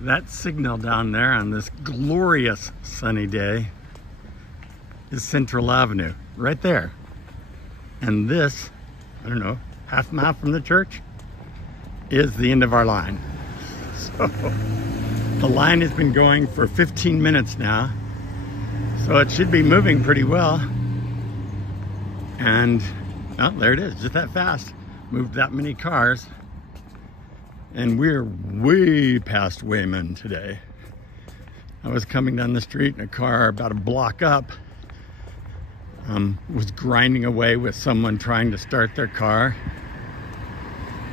That signal down there on this glorious sunny day is Central Avenue, right there. And this, I don't know, half a mile from the church is the end of our line. So the line has been going for 15 minutes now. So it should be moving pretty well. And, oh, there it is, just that fast. Moved that many cars. And we're way past Wayman today. I was coming down the street in a car about a block up. Was grinding away with someone trying to start their car.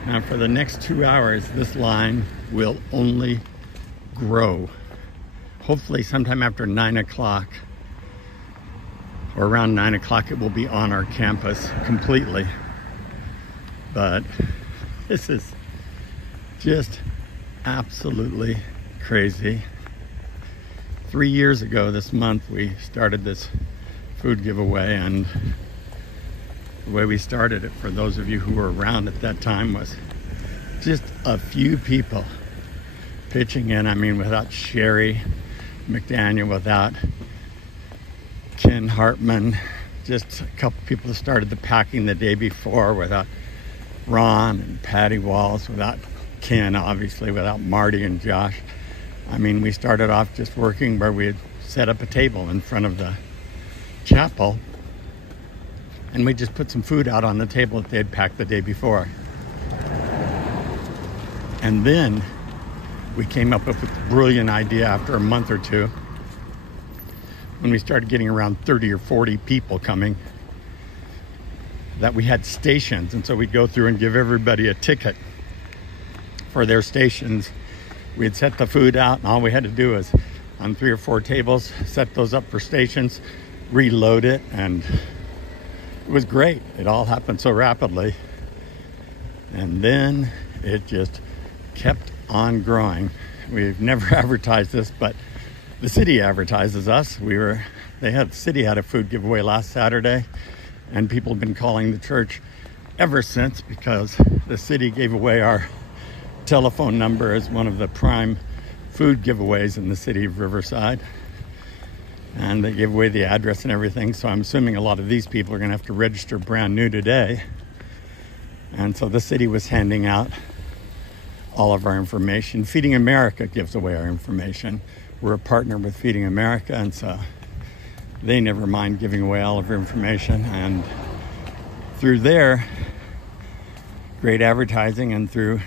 Now for the next 2 hours, this line will only grow. Hopefully sometime after 9 o'clock or around 9 o'clock, it will be on our campus completely. But this is just absolutely crazy. 3 years ago this month, we started this food giveaway, and the way we started it, for those of you who were around at that time, was just a few people pitching in. I mean, without Sherry McDaniel, without Ken Hartman, just a couple people that started the packing the day before, without Ron and Patty Walls, without Ken, obviously, without Marty and Josh. I mean, we started off just working where we had set up a table in front of the chapel, and we just put some food out on the table that they had packed the day before. And then we came up with a brilliant idea after a month or two, when we started getting around 30 or 40 people coming, that we had stations. And so we'd go through and give everybody a ticket for their stations. We'd set the food out, and all we had to do was, on 3 or 4 tables, set those up for stations, reload it, and it was great. It all happened so rapidly. And then it just kept on growing. We've never advertised this, but the city advertises us. The city had a food giveaway last Saturday, and people have been calling the church ever since, because the city gave away our telephone number as one of the prime food giveaways in the city of Riverside. And they gave away the address and everything, so I'm assuming a lot of these people are going to have to register brand new today. And so the city was handing out all of our information. Feeding America gives away our information. We're a partner with Feeding America, and so they never mind giving away all of our information. And through their great advertising and through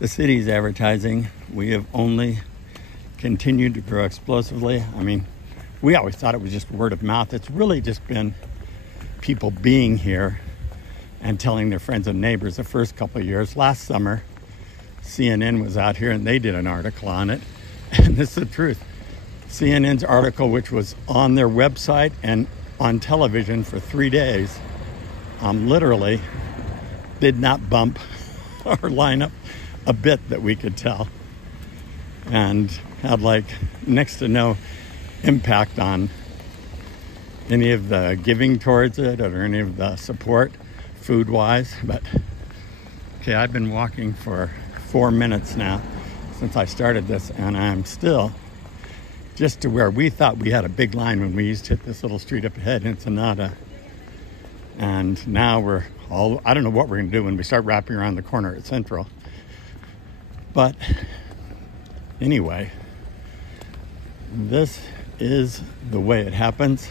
the city's advertising, we have only continued to grow explosively. I mean, we always thought it was just word of mouth. It's really just been people being here and telling their friends and neighbors the first couple of years. Last summer, CNN was out here and they did an article on it. And this is the truth. CNN's article, which was on their website and on television for 3 days, literally did not bump our lineup a bit that we could tell, and had like next to no impact on any of the giving towards it or any of the support food wise. But okay, I've been walking for 4 minutes now since I started this, and I'm still just to where we thought we had a big line when we used to hit this little street up ahead in Ensenada. And now I don't know what we're going to do when we start wrapping around the corner at Central. But anyway, this is the way it happens.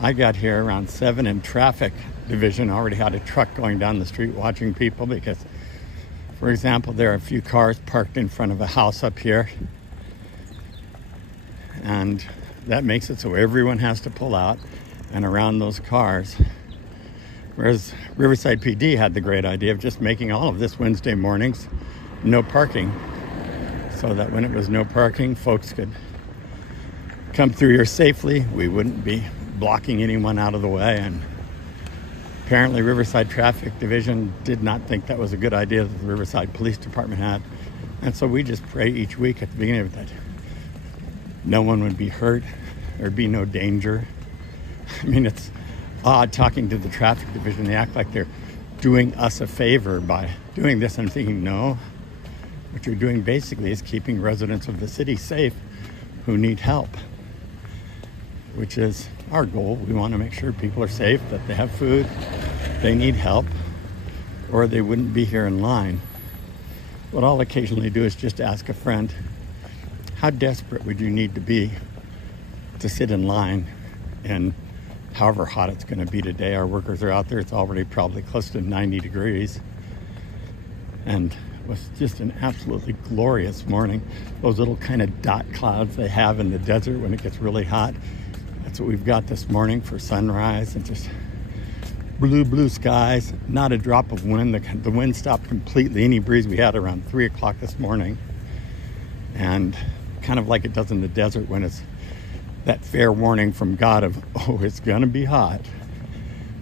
I got here around 7 in traffic division. Already had a truck going down the street watching people because, for example, there are a few cars parked in front of a house up here. And that makes it so everyone has to pull out and around those cars. Whereas Riverside PD had the great idea of just making all of this Wednesday mornings no parking, so that when it was no parking, folks could come through here safely. We wouldn't be blocking anyone out of the way. And apparently Riverside Traffic Division did not think that was a good idea that the Riverside Police Department had. And so we just pray each week at the beginning of that no one would be hurt, there'd be no danger. I mean, it's odd talking to the traffic division. They act like they're doing us a favor by doing this. I'm thinking, no, What you're doing basically is keeping residents of the city safe who need help, which is our goal. We want to make sure people are safe, that they have food, they need help, or they wouldn't be here in line. What I'll occasionally do is just ask a friend, how desperate would you need to be to sit in line? And however hot it's going to be today, our workers are out there. It's already probably close to 90 degrees. And it was just an absolutely glorious morning. Those little kind of dot clouds they have in the desert when it gets really hot. That's what we've got this morning for sunrise, and just blue skies, not a drop of wind. The wind stopped completely. Any breeze we had around 3 o'clock this morning. And kind of like it does in the desert when it's that fair warning from God of, oh, it's gonna be hot.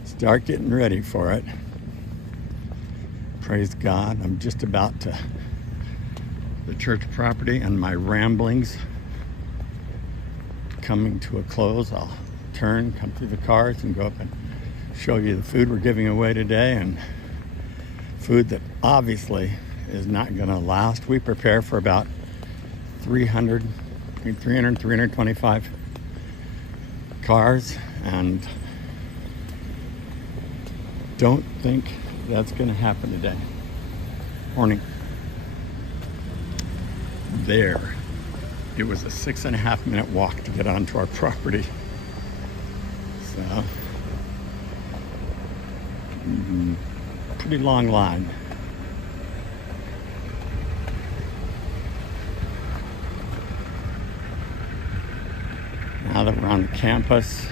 Start getting ready for it. Praise God. I'm just about to the church property and my ramblings coming to a close. I'll turn, come through the cars, and go up and show you the food we're giving away today, and food that obviously is not going to last. We prepare for about 300 and 325 cars, and don't think that's going to happen today. Morning. There. It was a 6.5 minute walk to get onto our property. So, pretty long line. Now that we're on the campus,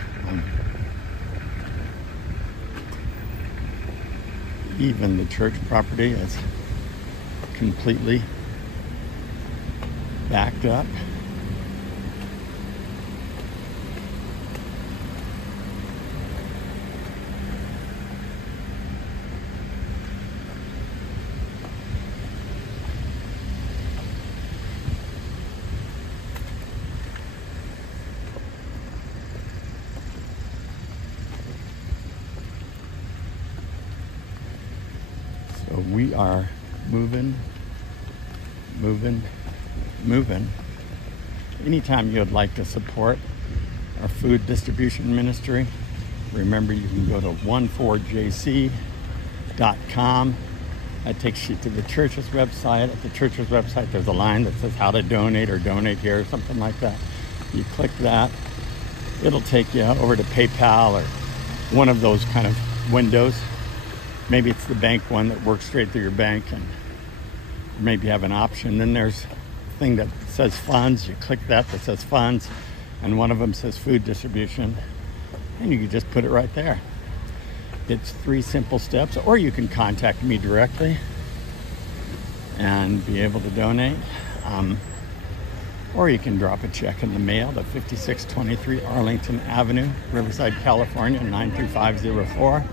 even the church property is completely backed up. So we are moving. Anytime you'd like to support our food distribution ministry, remember you can go to 14jc.com. That takes you to the church's website. At the church's website, there's a line that says how to donate or donate here or something like that. You click that, it'll take you over to PayPal or one of those kind of windows. Maybe it's the bank one that works straight through your bank, and maybe you have an option. Then there's a thing that says funds. You click that says funds, and one of them says food distribution, and you can just put it right there. It's 3 simple steps, or you can contact me directly and be able to donate, or you can drop a check in the mail to 5623 Arlington Avenue, Riverside, California, 93504.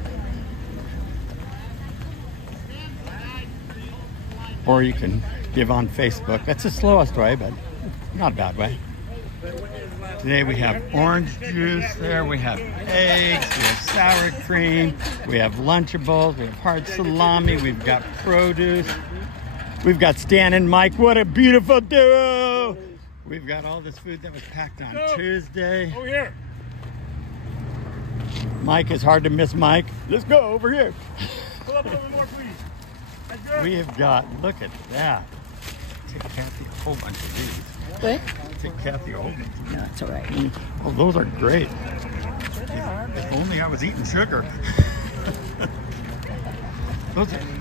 Or you can give on Facebook. That's the slowest way, but not a bad way. Today we have orange juice there, we have eggs, we have sour cream, we have Lunchables, we have hard salami, we've got produce, we've got Stan and Mike. What a beautiful duo! We've got all this food that was packed on Tuesday. Over here. Mike is hard to miss, Mike. Let's go over here. Pull up a little more, please. That's good. We have got, look at that. Take Kathy a whole bunch of these. What? Take Kathy a whole bunch. No, it's all right. Oh, those are great. Sure they are. If only I was eating sugar.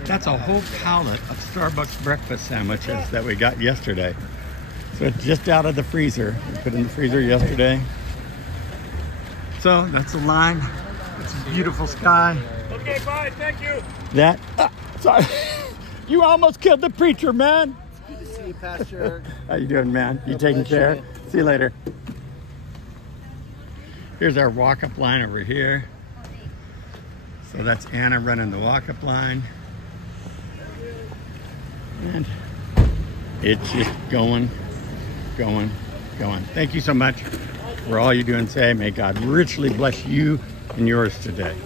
That's a whole pallet of Starbucks breakfast sandwiches that we got yesterday. So it's just out of the freezer. We put it in the freezer yesterday. So that's the line. It's a beautiful sky. Okay, bye. Thank you. Sorry. You almost killed the preacher, man. Good to see you, Pastor. How you doing, man? You God taking bless care? you. See you later. Here's our walk-up line over here. So that's Anna running the walk-up line. And it's just going. Thank you so much for all you do and say. May God richly bless you and yours today.